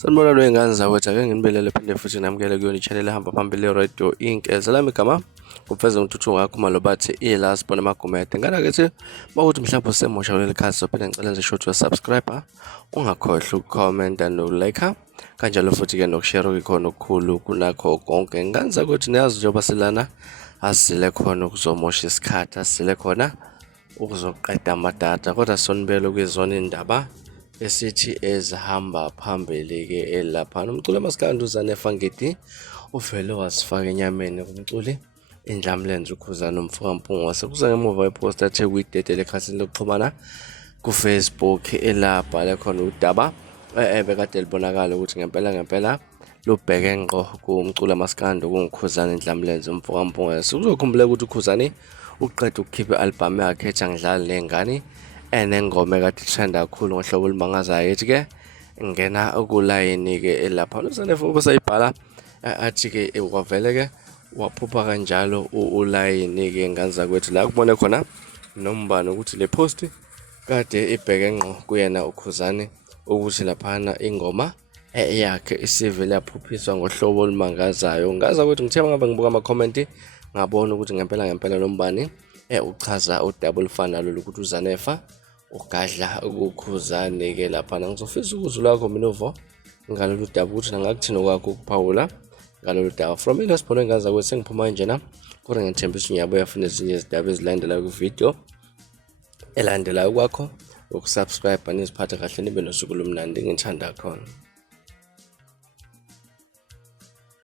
Sanibona lwey'ngane zakwethu, ake nginibelele phinde futhi namukele kuyona i-channel ehamba phambili ye-Radio Inc. Lami igama ngufeza ngithuthu ngakho malo bathi ila sibona amagumede. Ngani akithi mawukuthi mhlawumbe usemusha kuleli khasi sophinde ngicela nje shothi we-subscriber, ungakhohlwa ukukhomenta no-like kanjalo futhi-ke nokushare ikhona okukhulu kunakho konke. Ngane zakwethu niyazi njengoba silana asizile khona ukuzomosha isikhathi, asizile khona ukuzoqeda amadata, kodwa sonibele kuyizona indaba esithi ezihamba phambili-ke laphana. Umculi amaskandi uZanefa Ngidi uvele wasifaka enyameni kumculi indlamlenze uKhuzani Mfukampunga wasekuza ngemuva weposta athe kuyidedele ekhasini lokuxhumana ku-Facebook elabhala khona udaba bekade libonakala ukuthi ngempela lubheke ngqo kumculi amaskandi kunguKhuzani indlamlenze Mfukampunga. Sikuzokhumbula ukuthi uKhuzani uqeda ukukhipha i-album yakhe ethi Angidlali Nengane enengoma ekade ithanda kakhulu ngohlobo olumangazayo ethi-ke ngena kulayini-ke lapha. uZanefa ubesayibhala athi-ke kwavele-ke waphupha kanjalo ulayini-ke ngane zakwethu la kubone khona nombani ukuthi le post kade ibheke ngqo kuyena uKhuzani ukuthi laphana ingoma yakhe isivele yaphuphiswa ngohlobo olumangazayo. Ngaza ukuthi ngithe ngabe ngibuka amakhomenti ngabona ukuthi ngempela nombani uchaza udaba olufana nalolu ukuthi uZanefa ugadla ukuKhuzani-ke laphana. Ngizofisa ukuzwa lwakho minuvo ngalolu daba ukuthi nangakuthini okwakho ukuphawula ngalolu daba. From ila sibona ngane zakwethu sengiphuma njena kodwa ngithembisa unyabuya funa ezinye izindaba ezilandelayo kwividiyo elandelayo kwakho ukusubscribe niziphathe kahle nibe nosuku lomnandi ngithanda khona.